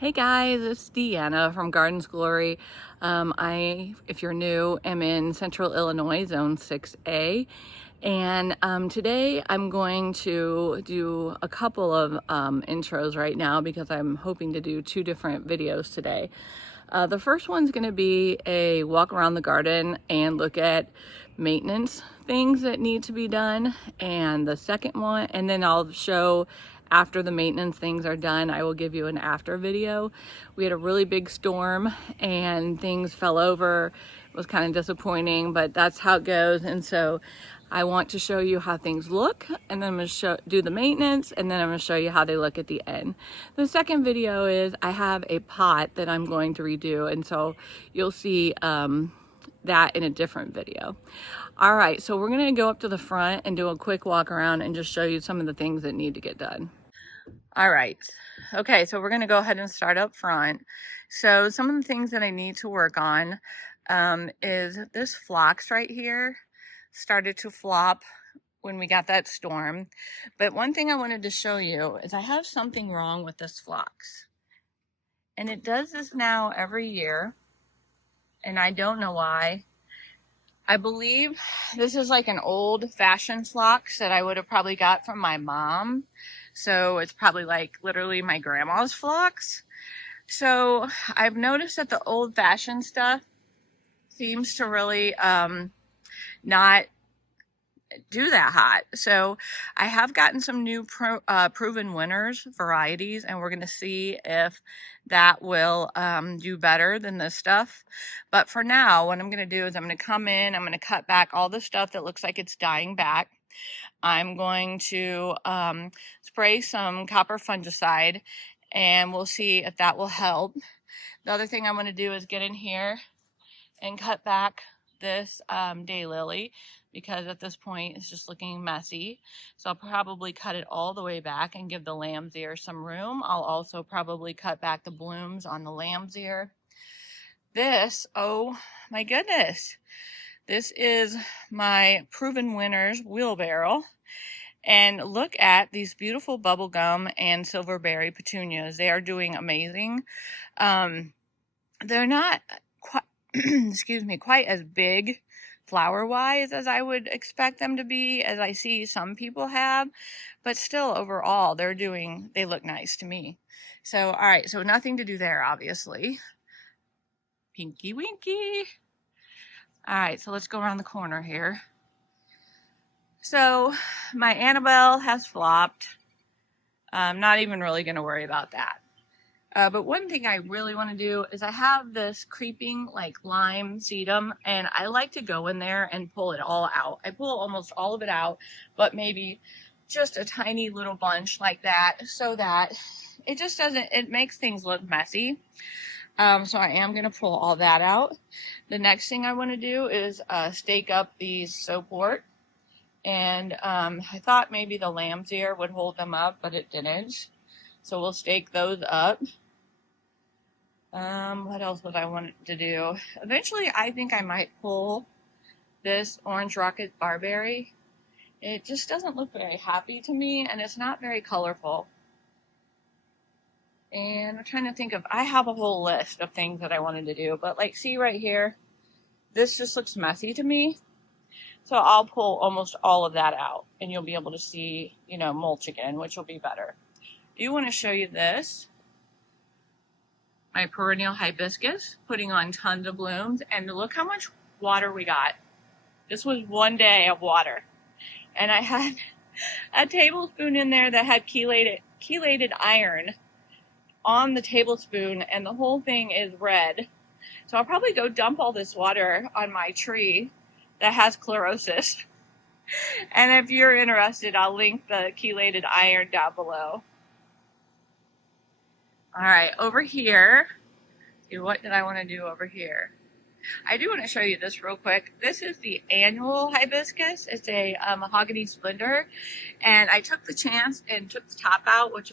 Hey guys, it's Deanna from Gardens Glory. If you're new, am in Central Illinois, Zone 6A. And today I'm going to do a couple of intros right now because I'm hoping to do two different videos today. The first one's going to be a walk around the garden and look at maintenance things that need to be done. And the second one, and then I'll show after the maintenance things are done, I will give you an after video. We had a really big storm and things fell over. It was kind of disappointing, but that's how it goes. And so I want to show you how things look, and then I'm going to do the maintenance, and then I'm going to show you how they look at the end. The second video is I have a pot that I'm going to redo, and so you'll see that in a different video. All right, so we're going to go up to the front and do a quick walk around and just show you some of the things that need to get done. All right, okay, so we're going to go ahead and start up front. So some of the things that I need to work on is this phlox right here started to flop when we got that storm. But one thing I wanted to show you is I have something wrong with this phlox. And it does this now every year, and I don't know why. I believe this is like an old-fashioned phlox that I would have probably got from my mom. So it's probably like literally my grandma's phlox. So I've noticed that the old-fashioned stuff seems to really not do that hot. So I have gotten some new proven winners varieties, and we're going to see if that will do better than this stuff. But for now, what I'm going to do is I'm going to come in, I'm going to cut back all the stuff that looks like it's dying back. I'm going to spray some copper fungicide, and we'll see if that will help. The other thing I'm going to do is get in here and cut back this daylily, because at this point it's just looking messy. So I'll probably cut it all the way back and give the lamb's ear some room. I'll also probably cut back the blooms on the lamb's ear. This, oh my goodness, this is my Proven Winners wheelbarrow. And look at these beautiful bubblegum and silverberry petunias. They are doing amazing. They're not quite excuse me, quite as big flower-wise as I would expect them to be, as I see some people have, but still overall they look nice to me. So, all right, so nothing to do there, obviously. Pinky winky. All right, so let's go around the corner here. So my Annabelle has flopped. I'm not even really going to worry about that. But one thing I really want to do is I have this creeping like lime sedum, and I like to go in there and pull it all out. I pull almost all of it out, but maybe just a tiny little bunch like that, so that it just doesn't, it makes things look messy. So I am going to pull all that out. The next thing I want to do is stake up these soapwort. And I thought maybe the lamb's ear would hold them up, but it didn't. So we'll stake those up. What else would I want to do? Eventually, I think I might pull this Orange Rocket Barberry. It just doesn't look very happy to me, and it's not very colorful. And I'm trying to think of, I have a whole list of things that I wanted to do, but like, see right here, this just looks messy to me. So I'll pull almost all of that out, and you'll be able to see, mulch again, which will be better. I do want to show you this. My perennial hibiscus, putting on tons of blooms, and look how much water we got. This was one day of water, and I had a tablespoon in there that had chelated iron on the tablespoon, and the whole thing is red. So I'll probably go dump all this water on my tree that has chlorosis. And if you're interested, I'll link the chelated iron down below. All right, over here, what did I want to do over here? I do want to show you this real quick. This is the annual hibiscus. It's a mahogany splendor. And I took the chance and took the top out, which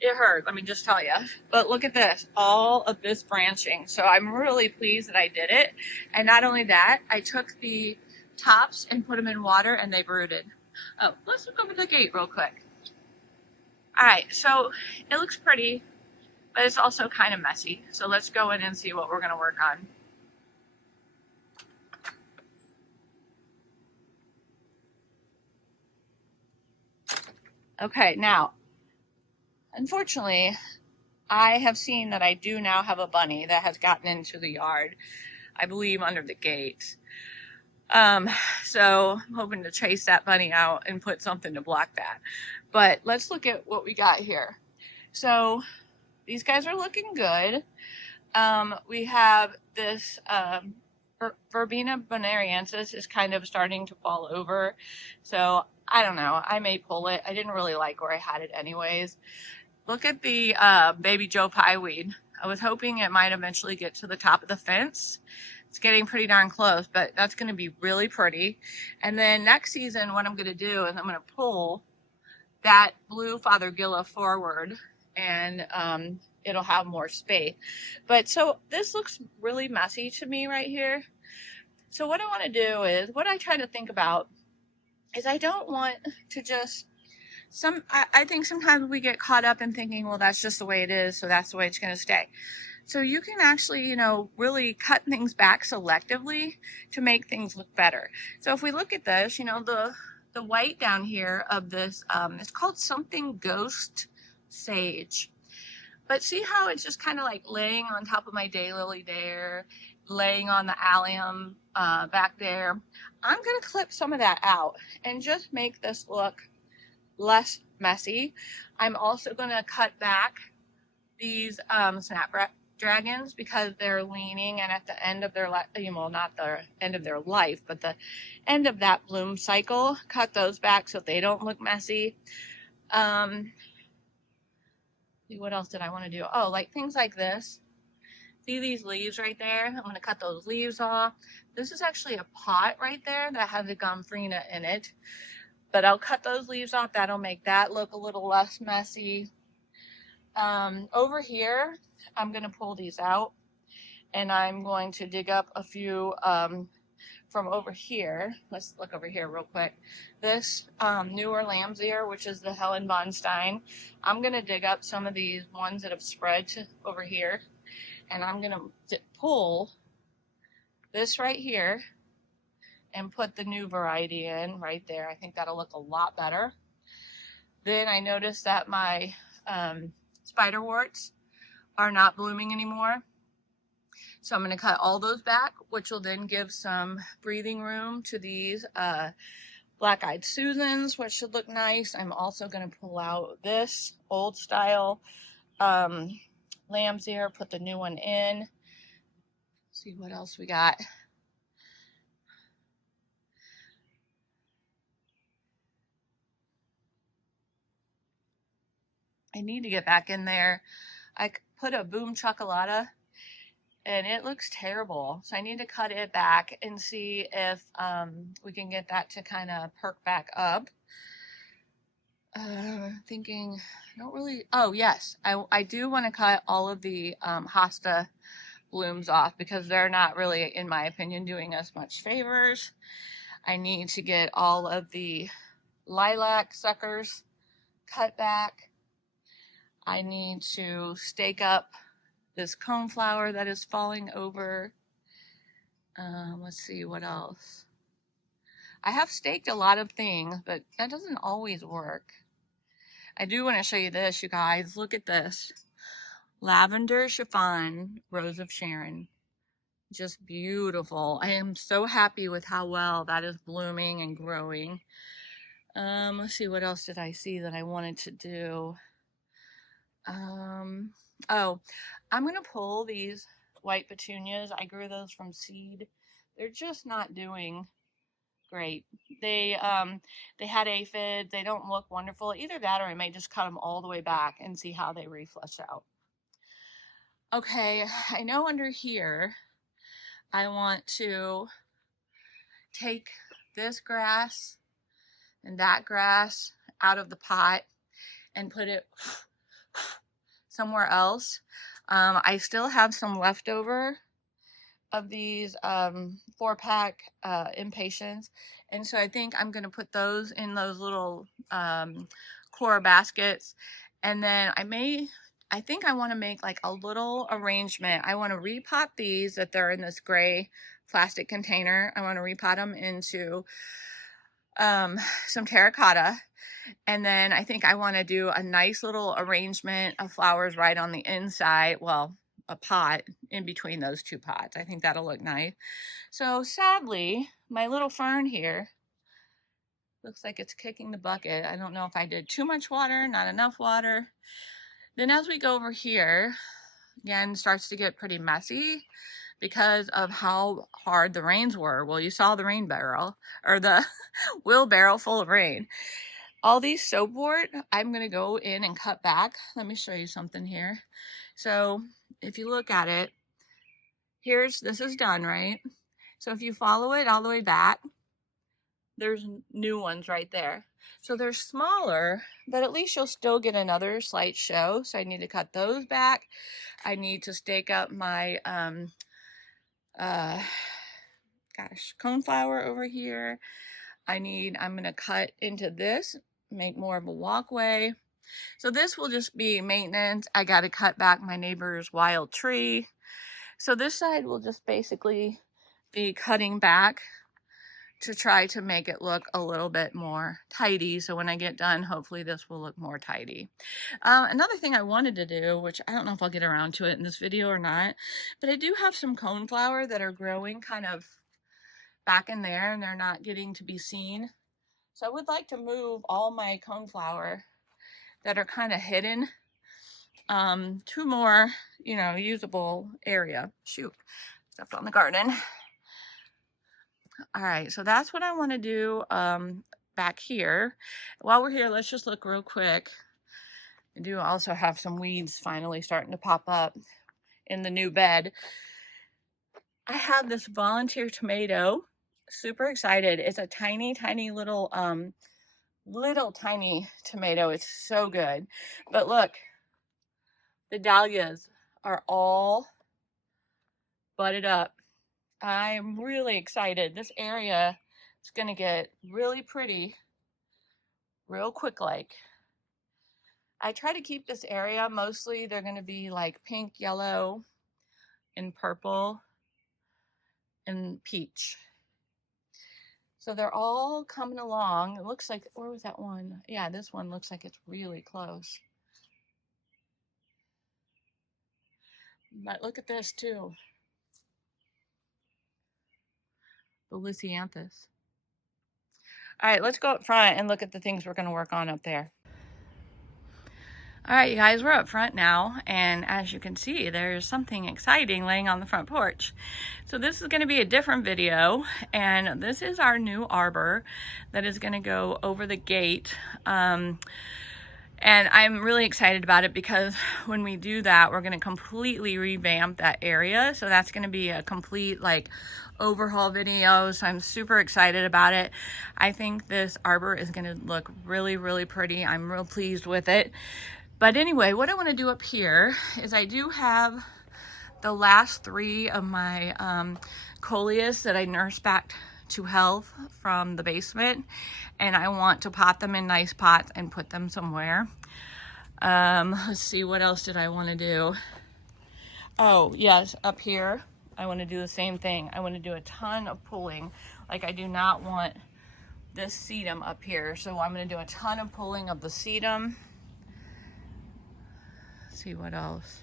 it hurt, let me just tell you. But look at this, all of this branching. So I'm really pleased that I did it. And not only that, I took the tops and put them in water, and they've rooted. Oh, let's look over the gate real quick. All right, so it looks pretty. but it's also kind of messy. So let's go in and see what we're going to work on. Okay, now, unfortunately, I have seen that I do now have a bunny that has gotten into the yard, I believe under the gate. So I'm hoping to chase that bunny out and put something to block that. But let's look at what we got here. So these guys are looking good. We have this Verbena bonariensis is kind of starting to fall over. So I don't know. I may pull it. I didn't really like where I had it anyways. Look at the baby Joe Pye weed. I was hoping it might eventually get to the top of the fence. It's getting pretty darn close, but that's going to be really pretty. And then next season, what I'm going to do is I'm going to pull that blue Fothergilla forward, and it'll have more space. But so this looks really messy to me right here. So what I want to do is, what I try to think about is I don't want to just, I think sometimes we get caught up in thinking, well, that's just the way it is, so that's the way it's going to stay. So you can actually, you know, really cut things back selectively to make things look better. So if we look at this, you know, the white down here of this, it's called something ghost sage. But see how it's just kind of like laying on top of my daylily there, laying on the allium back there. I'm going to clip some of that out and just make this look less messy. I'm also going to cut back these snapdragons because they're leaning, and at the end of their life, well, not the end of their life, but the end of that bloom cycle, cut those back so they don't look messy. What else did I want to do? Oh, like things like this. See these leaves right there? I'm going to cut those leaves off. This is actually a pot right there that has a gomphrena in it, but I'll cut those leaves off. That'll make that look a little less messy. Over here, I'm going to pull these out, and I'm going to dig up a few from over here. Let's look over here real quick. This newer lamb's ear, which is the Helen von Stein, I'm going to dig up some of these ones that have spread to over here, and I'm going to pull this right here and put the new variety in right there. I think that'll look a lot better. Then I noticed that my spiderworts are not blooming anymore. So I'm going to cut all those back, which will then give some breathing room to these black-eyed Susans, which should look nice. I'm also going to pull out this old style lamb's ear, put the new one in. Let's see what else we got. I need to get back in there. I put a boom chocolata and it looks terrible. So I need to cut it back and see if we can get that to kind of perk back up. Thinking, I don't really, oh yes, I do want to cut all of the hosta blooms off because they're not really, in my opinion, doing us much favors. I need to get all of the lilac suckers cut back. I need to stake up this coneflower that is falling over. Let's see what else. I have staked a lot of things, but that doesn't always work. I do want to show you this, you guys. Look at this. Lavender chiffon rose of Sharon. Just beautiful. I am so happy with how well that is blooming and growing. Let's see, what else did I see that I wanted to do? Oh, I'm going to pull these white petunias. I grew those from seed. They're just not doing great. They had aphids. They don't look wonderful. Either that or I may just cut them all the way back and see how they reflush out. Okay, I know under here I want to take this grass and that grass out of the pot and put it somewhere else. I still have some leftover of these 4-pack impatiens, and so I think I'm going to put those in those little core baskets, and then I may I think I want to make like a little arrangement. I want to repot these that they're in this gray plastic container. I want to repot them into some terracotta. And then I think I want to do a nice little arrangement of flowers right on the inside. Well, a pot in between those two pots. I think that'll look nice. So sadly, my little fern here looks like it's kicking the bucket. I don't know if I did too much water, not enough water. Then as we go over here, again, starts to get pretty messy because of how hard the rains were. Well, you saw the rain barrel, or the wheelbarrow full of rain. All these soapboard, I'm gonna go in and cut back. Let me show you something here. So if you look at it, this is done, right? So if you follow it all the way back, there's new ones right there. So they're smaller, but at least you'll still get another slight show. So I need to cut those back. I need to stake up my coneflower over here. I'm gonna cut into this, make more of a walkway. So this will just be maintenance. I got to cut back my neighbor's wild tree. So this side will just basically be cutting back to try to make it look a little bit more tidy. So when I get done, hopefully this will look more tidy. Another thing I wanted to do, which I don't know if I'll get around to it in this video or not, but I do have some coneflower that are growing kind of back in there and they're not getting to be seen. So I would like to move all my coneflower that are kind of hidden to more, usable area. Shoot, stepped on the garden. All right, so that's what I want to do back here. While we're here, let's just look real quick. I do also have some weeds finally starting to pop up in the new bed. I have this volunteer tomato. Super excited. It's a tiny, tiny little tiny tomato. It's so good. But look, the dahlias are all budded up. I'm really excited. This area is going to get really pretty real quick. Like, I try to keep this area, mostly they're going to be like pink, yellow, and purple, and peach. So they're all coming along. It looks like, where was that one? Yeah, this one looks like it's really close. But look at this too. The Lysianthus. All right, let's go up front and look at the things we're going to work on up there. All right, you guys, we're up front now, and as you can see, there's something exciting laying on the front porch. So this is going to be a different video, and this is our new arbor that is going to go over the gate. And I'm really excited about it because when we do that, we're going to completely revamp that area. So that's going to be a complete overhaul video. So I'm super excited about it. I think this arbor is going to look really, really pretty. I'm real pleased with it. But anyway, what I want to do up here is I do have the last 3 of my coleus that I nursed back to health from the basement, and I want to pot them in nice pots and put them somewhere. Let's see, what else did I want to do? Oh yes, up here I want to do the same thing. I want to do a ton of pulling. Like, I do not want this sedum up here, so I'm going to do a ton of pulling of the sedum. Let's see what else.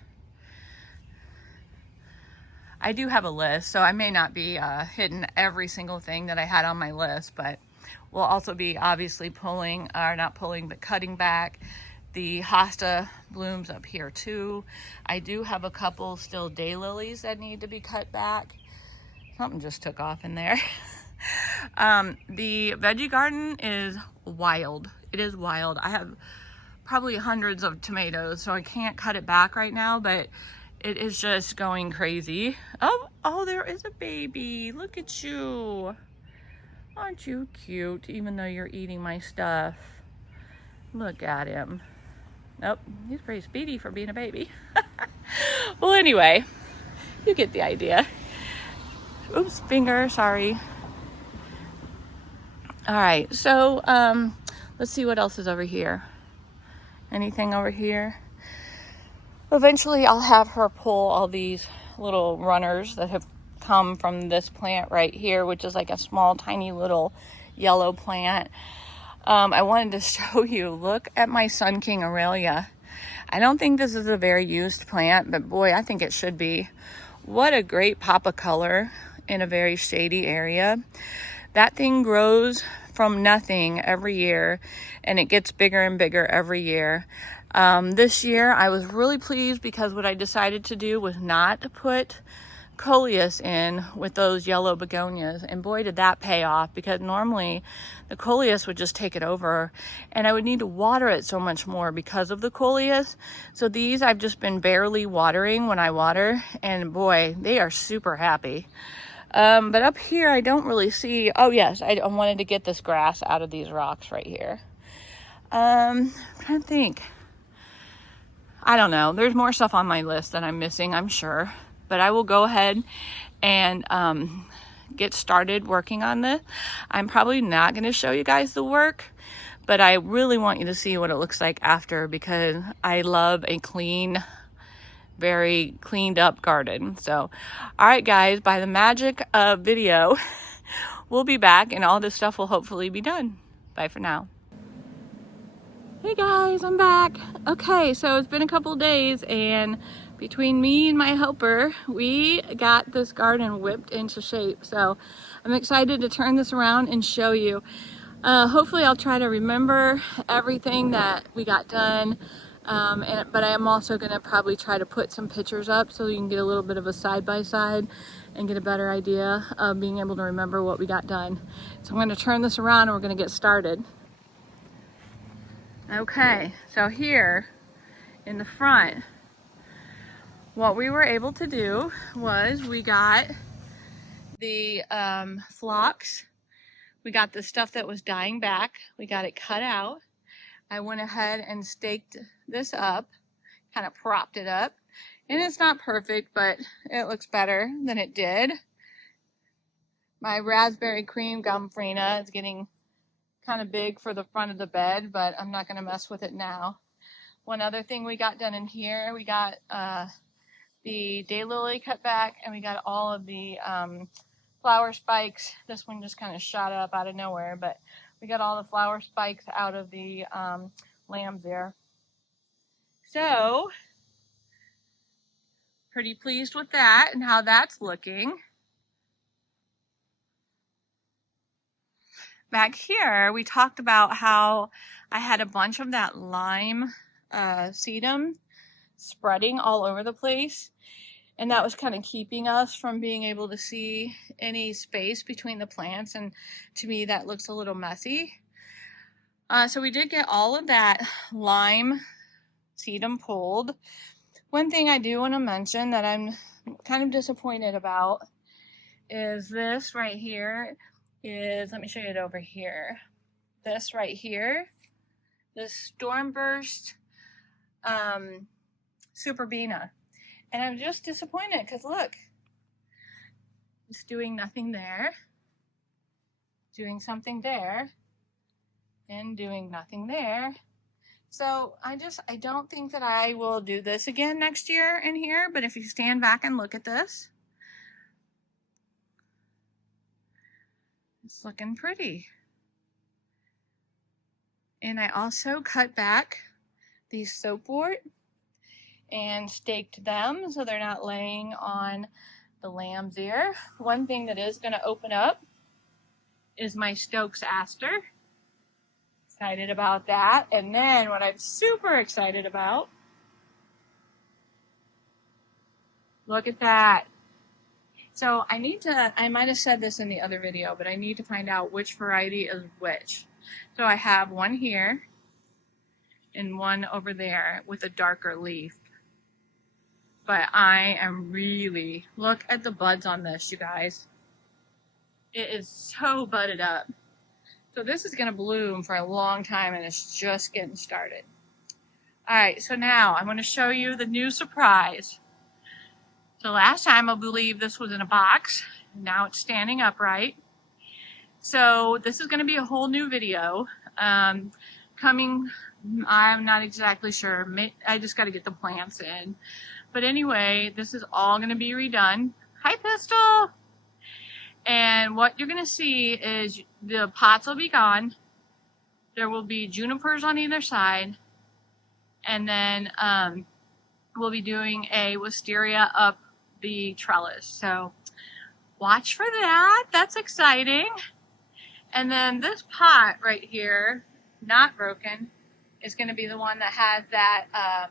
I do have a list, so I may not be hitting every single thing that I had on my list, but we'll also be obviously pulling, or not pulling, but cutting back the hosta blooms up here too. I do have a couple still daylilies that need to be cut back. Something just took off in there. The veggie garden is wild. It is wild. I have probably hundreds of tomatoes, so I can't cut it back right now, but it is just going crazy. Oh, there is a baby. Look at you. Aren't you cute, even though you're eating my stuff? Look at him. Nope, he's pretty speedy for being a baby. Well, anyway, you get the idea. Oops, finger, sorry. All right, so let's see what else is over here. Anything over here? Eventually I'll have her pull all these little runners that have come from this plant right here, which is like a small, tiny little yellow plant. I wanted to show you, look at my Sun King Aurelia. I don't think this is a very used plant, but boy, I think it should be. What a great pop of color in a very shady area. That thing grows from nothing every year, and it gets bigger and bigger every year. This year I was really pleased because what I decided to do was not put coleus in with those yellow begonias, and boy did that pay off, because normally the coleus would just take it over and I would need to water it so much more because of the coleus. So these I've just been barely watering when I water, and boy, they are super happy. But up here I don't really see, oh yes, I wanted to get this grass out of these rocks right here. I'm trying to think. I don't know. There's more stuff on my list that I'm missing, I'm sure. But I will go ahead and get started working on this. I'm probably not going to show you guys the work, but I really want you to see what it looks like after, because I love a clean, very cleaned up garden. So, all right, guys, by the magic of video, we'll be back and all this stuff will hopefully be done. Bye for now. Hey guys, I'm back. Okay, so it's been a couple days, and between me and my helper, we got this garden whipped into shape. So I'm excited to turn this around and show you. Hopefully I'll try to remember everything that we got done, but I am also going to probably try to put some pictures up so you can get a little bit of a side-by-side and get a better idea of being able to remember what we got done. So I'm going to turn this around and we're going to get started. Okay, so here in the front, what we were able to do was we got the phlox. We got the stuff that was dying back. We got it cut out. I went ahead and staked this up, kind of propped it up. And it's not perfect, but it looks better than it did. My raspberry cream gomphrena is getting kind of big for the front of the bed, but I'm not going to mess with it now. One other thing we got done in here, we got the daylily cut back, and we got all of the flower spikes. This one just kind of shot up out of nowhere, but we got all the flower spikes out of the lambs there. So, pretty pleased with that and how that's looking. Back here, we talked about how I had a bunch of that lime sedum spreading all over the place, and that was kind of keeping us from being able to see any space between the plants, and to me that looks a little messy. So we did get all of that lime sedum pulled. One thing I do want to mention that I'm kind of disappointed about is this right here. Let me show you it over here. This right here, this Stormburst Superbena. And I'm just disappointed because look, it's doing nothing there, doing something there, and doing nothing there. So I don't think that I will do this again next year in here, but if you stand back and look at this, it's looking pretty. And I also cut back these soapwort and staked them so they're not laying on the lamb's ear. One thing that is going to open up is my Stokes aster. Excited about that. And then what I'm super excited about, look at that. So I might have said this in the other video, but I need to find out which variety is which. So I have one here and one over there with a darker leaf. But I am really, look at the buds on this, you guys. It is so budded up. So this is going to bloom for a long time, and it's just getting started. All right, so now I'm going to show you the new surprise. So last time, I believe this was in a box. Now it's standing upright. So this is going to be a whole new video coming I'm not exactly sure. I just got to get the plants in. But anyway, this is all going to be redone. Hi, Pistol! And what you're going to see is the pots will be gone. There will be junipers on either side. And then we'll be doing a wisteria up the trellis. So watch for that. That's exciting. And then this pot right here, not broken, is going to be the one that has that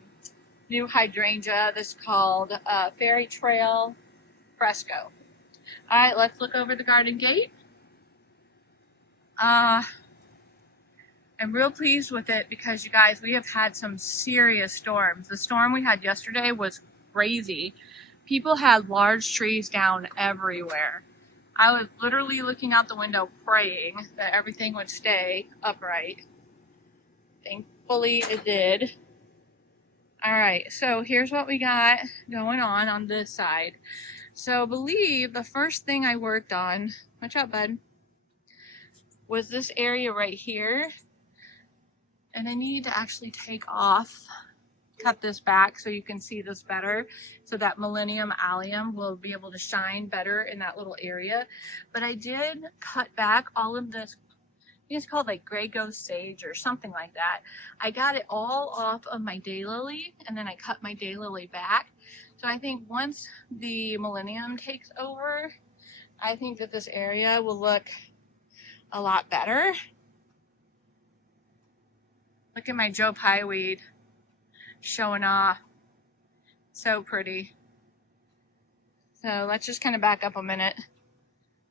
new hydrangea that's called Fairy Trail Fresco. All right, let's look over the garden gate. I'm real pleased with it because, you guys, we have had some serious storms. The storm we had yesterday was crazy. People had large trees down everywhere. I was literally looking out the window praying that everything would stay upright. Thankfully it did. All right, so here's what we got going on this side. So I believe the first thing I worked on, watch out, bud, was this area right here. And I need to actually cut this back so you can see this better, so that Millennium Allium will be able to shine better in that little area. But I did cut back all of this, I think it's called like gray ghost sage or something like that. I got it all off of my daylily, and then I cut my daylily back. So I think once the Millennium takes over, I think that this area will look a lot better. Look at my Joe Pye weed showing off. So pretty. So let's just kind of back up a minute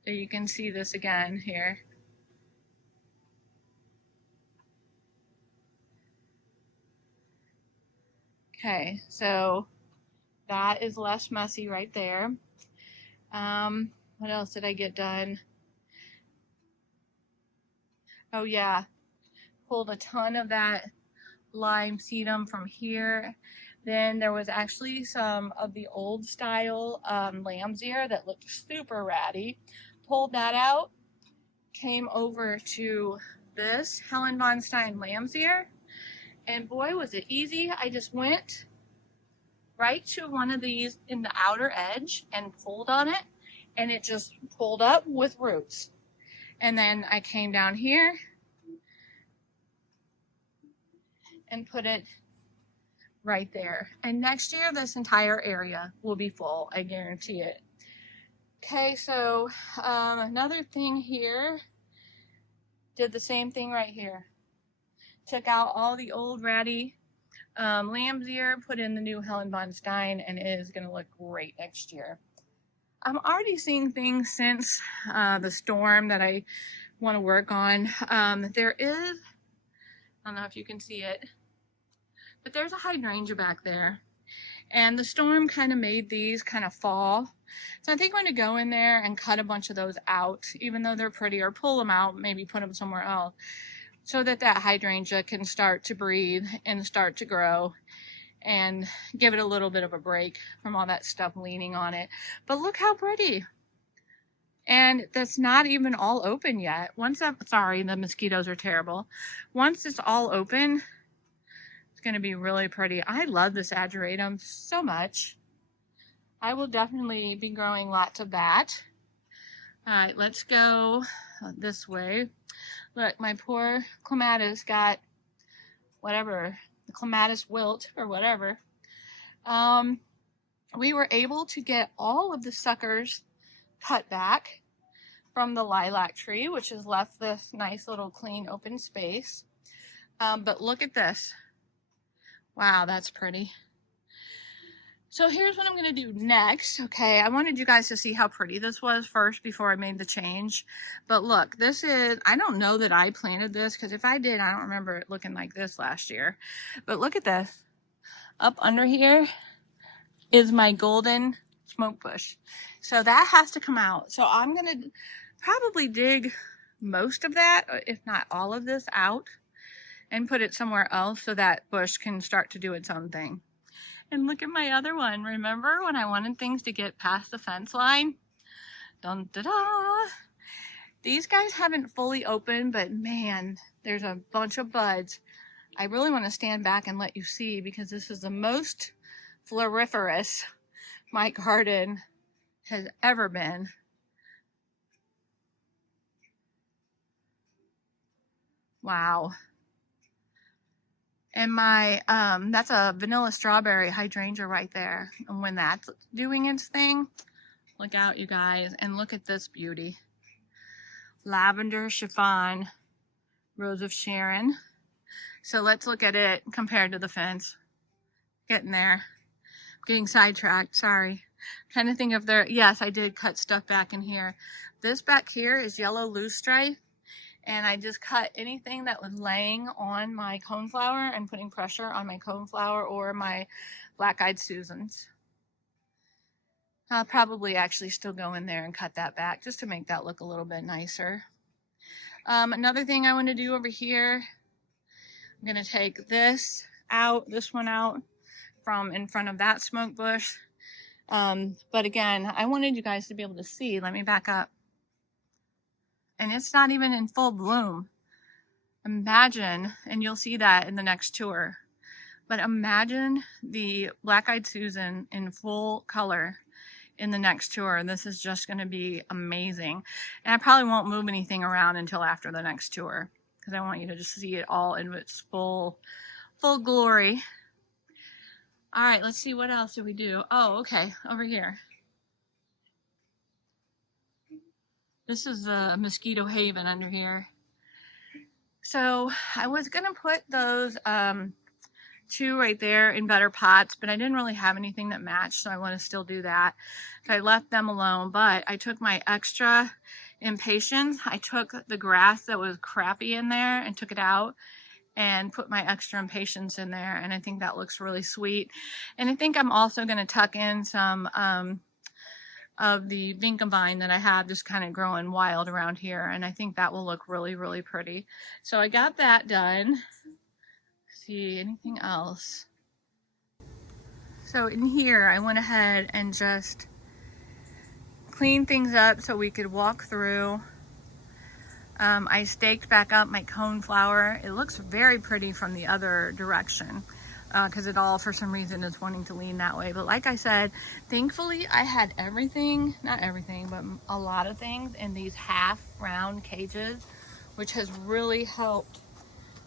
so you can see this again here. Okay, so that is less messy right there. What else did I get done? Oh yeah, pulled a ton of that lime sedum from here. Then there was actually some of the old style lamb's ear that looked super ratty. Pulled that out, came over to this Helen Von Stein lamb's ear, and boy was it easy. I just went right to one of these in the outer edge and pulled on it, and it just pulled up with roots. And then I came down here and put it right there. And next year, this entire area will be full, I guarantee it. Okay, so another thing here, did the same thing right here. Took out all the old ratty lamb's ear, put in the new Helen Von Stein, and it is gonna look great next year. I'm already seeing things since the storm that I wanna work on. There is, I don't know if you can see it, but there's a hydrangea back there, and the storm kind of made these kind of fall. So I think I'm going to go in there and cut a bunch of those out, even though they're pretty, or pull them out, maybe put them somewhere else, so that that hydrangea can start to breathe and start to grow and give it a little bit of a break from all that stuff leaning on it. But look how pretty. And that's not even all open yet. Sorry, the mosquitoes are terrible. Once it's all open, going to be really pretty. I love this ageratum so much. I will definitely be growing lots of that. All right, let's go this way. Look, my poor clematis got whatever, the clematis wilt or whatever. We were able to get all of the suckers cut back from the lilac tree, which has left this nice little clean open space. But look at this. Wow, that's pretty. So here's what I'm going to do next. Okay, I wanted you guys to see how pretty this was first before I made the change. But look, this is, I don't know that I planted this, because if I did, I don't remember it looking like this last year. But look at this. Up under here is my golden smoke bush. So that has to come out. So I'm going to probably dig most of that, if not all of this, out and put it somewhere else so that bush can start to do its own thing. And look at my other one. Remember when I wanted things to get past the fence line? Dun da da! These guys haven't fully opened, but man, there's a bunch of buds. I really want to stand back and let you see, because this is the most floriferous my garden has ever been. Wow. And my, that's a vanilla strawberry hydrangea right there. And when that's doing its thing, look out, you guys, and look at this beauty. Lavender chiffon, rose of Sharon. So let's look at it compared to the fence. Getting there. Getting sidetracked, sorry. Trying to think if there, yes, I did cut stuff back in here. This back here is yellow loosestrife, and I just cut anything that was laying on my coneflower and putting pressure on my coneflower or my black-eyed Susans. I'll probably actually still go in there and cut that back just to make that look a little bit nicer. Another thing I want to do over here, I'm going to take this one out from in front of that smoke bush. But again, I wanted you guys to be able to see. Let me back up. And it's not even in full bloom. Imagine, and you'll see that in the next tour, but imagine the black-eyed Susan in full color in the next tour. This is just going to be amazing. And I probably won't move anything around until after the next tour, because I want you to just see it all in its full glory. All right, let's see, what else did we do? Oh, okay, over here. This is a mosquito haven under here. So I was gonna put those two right there in better pots, but I didn't really have anything that matched, so I want to still do that. So I left them alone, but I took my extra impatiens. I took the grass that was crappy in there and took it out and put my extra impatiens in there, and I think that looks really sweet. And I think I'm also going to tuck in some of the vinca vine that I have just kind of growing wild around here, and I think that will look really, really pretty. So I got that done. See anything else? So in here I went ahead and just cleaned things up so we could walk through. I staked back up my coneflower. It looks very pretty from the other direction because it all for some reason is wanting to lean that way. But like I said, thankfully I had everything, not everything, but a lot of things in these half round cages, which has really helped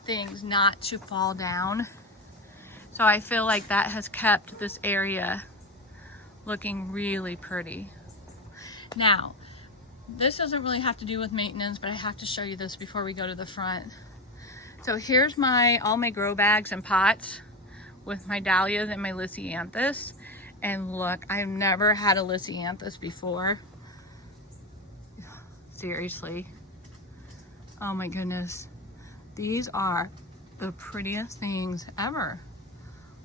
things not to fall down. So I feel like that has kept this area looking really pretty. Now, this doesn't really have to do with maintenance, but I have to show you this before we go to the front. So here's all my grow bags and pots with my dahlias and my lisianthus. And look, I've never had a lisianthus before. Seriously. Oh my goodness. These are the prettiest things ever.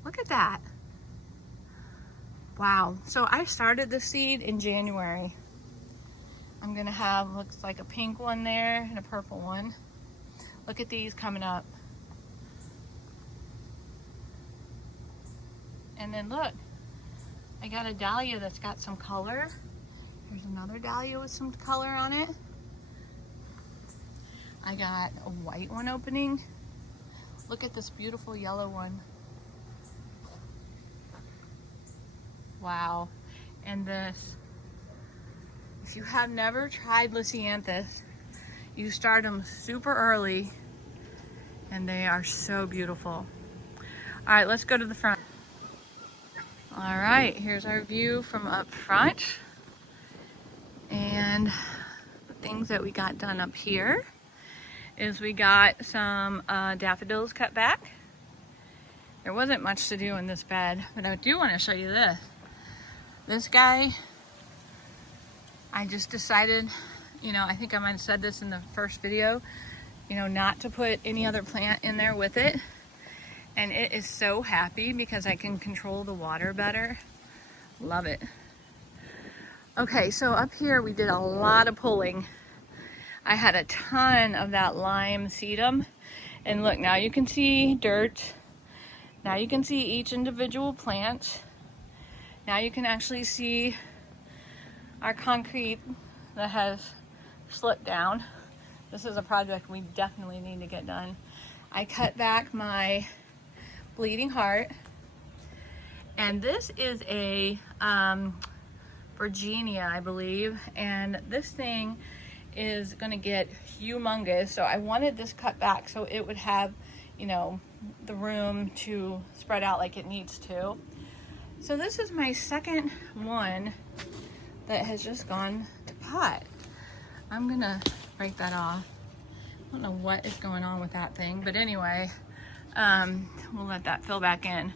Look at that. Wow. So I started the seed in January. I'm gonna have, looks like a pink one there and a purple one. Look at these coming up. And then look, I got a dahlia that's got some color. There's another dahlia with some color on it. I got a white one opening. Look at this beautiful yellow one. Wow. And this. If you have never tried lisianthus, you start them super early and they are so beautiful. All right, let's go to the front. All right, here's our view from up front. And the things that we got done up here is we got some daffodils cut back. There wasn't much to do in this bed, but I do want to show you this. This guy, I just decided, you know, I think I might have said this in the first video, you know, not to put any other plant in there with it. And it is so happy because I can control the water better. Love it. Okay, so up here we did a lot of pulling. I had a ton of that lime sedum. And look, now you can see dirt. Now you can see each individual plant. Now you can actually see our concrete that has slipped down. This is a project we definitely need to get done. I cut back my bleeding heart, and this is a Virginia, I believe, and this thing is gonna get humongous. So I wanted this cut back so it would have, you know, the room to spread out like it needs to. So this is my second one that has just gone to pot. I'm gonna break that off. I don't know what is going on with that thing, but anyway, we'll let that fill back in.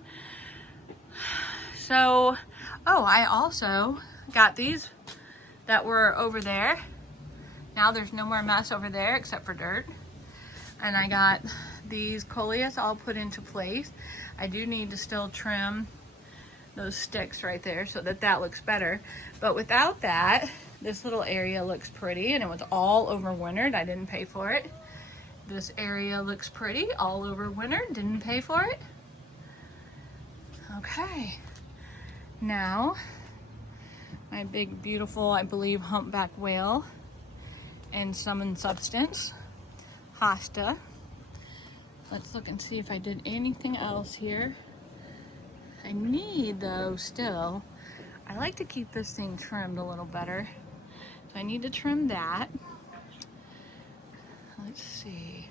So, oh, I also got these that were over there. Now there's no more mess over there except for dirt. And I got these coleus all put into place. I do need to still trim those sticks right there so that that looks better. But without that, this little area looks pretty, and it was all overwintered. I didn't pay for it. This area looks pretty, all overwintered, didn't pay for it. Okay. Now, my big, beautiful, I believe, humpback whale and Sum and Substance, hosta. Let's look and see if I did anything else here. I need, though, still, I like to keep this thing trimmed a little better. So I need to trim that. Let's see.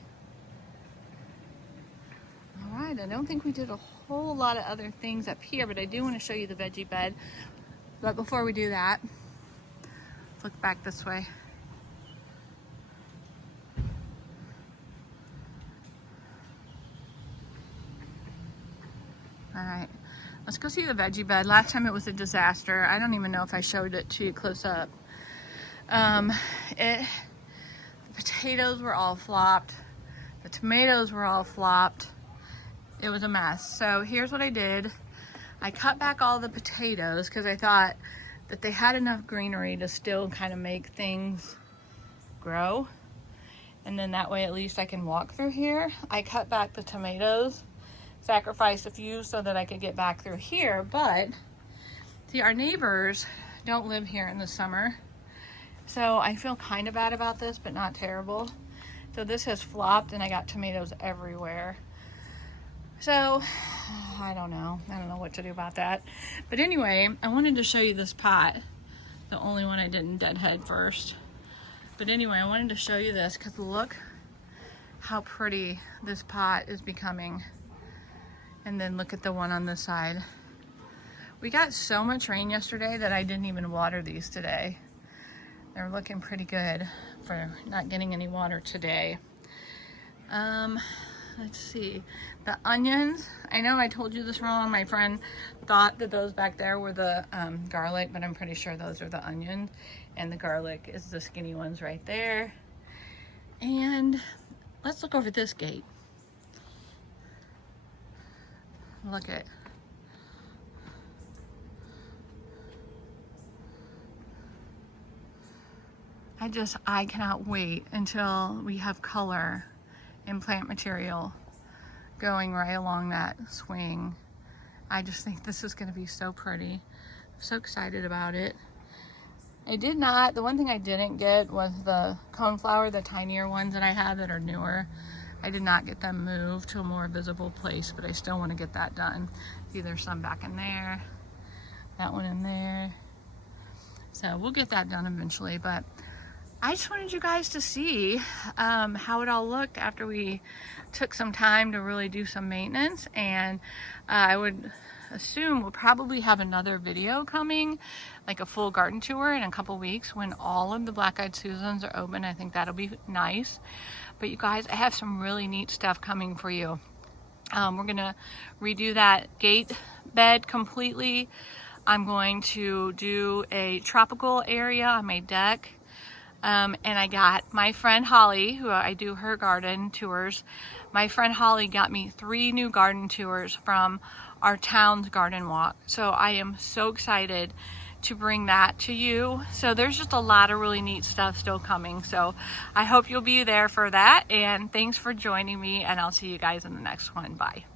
All right, I don't think we did a whole lot of other things up here, but I do want to show you the veggie bed. But before we do that, let's look back this way. All right, let's go see the veggie bed. Last time it was a disaster. I don't even know if I showed it to you close up. The potatoes were all flopped. The tomatoes were all flopped. It was a mess. So here's what I did. I cut back all the potatoes because I thought that they had enough greenery to still kind of make things grow. And then that way at least I can walk through here. I cut back the tomatoes, sacrificed a few so that I could get back through here. But see, our neighbors don't live here in the summer. So I feel kind of bad about this, but not terrible. So this has flopped and I got tomatoes everywhere. So I don't know what to do about that. But anyway, I wanted to show you this pot, the only one I didn't deadhead first. But anyway, I wanted to show you this because look how pretty this pot is becoming. And then look at the one on this side. We got so much rain yesterday that I didn't even water these today. They're looking pretty good for not getting any water today. Let's see, the onions. I know I told you this wrong. My friend thought that those back there were the garlic, but I'm pretty sure those are the onions. And the garlic is the skinny ones right there. And let's look over this gate. Look at. I cannot wait until we have color and plant material going right along that swing. I just think this is gonna be so pretty. I'm so excited about it. The one thing I didn't get was the coneflower, the tinier ones that I have that are newer. I did not get them moved to a more visible place, but I still wanna get that done. See, there's some back in there, that one in there. So we'll get that done eventually, but I just wanted you guys to see how it all looked after we took some time to really do some maintenance. And I would assume we'll probably have another video coming, like a full garden tour in a couple weeks when all of the Black-Eyed Susans are open. I think that'll be nice. But you guys, I have some really neat stuff coming for you. We're gonna redo that gate bed completely. I'm going to do a tropical area on my deck. And I got my friend Holly, who I do her garden tours. My friend Holly got me 3 new garden tours from our town's garden walk. So I am so excited to bring that to you. So there's just a lot of really neat stuff still coming. So I hope you'll be there for that. And thanks for joining me, and I'll see you guys in the next one. Bye.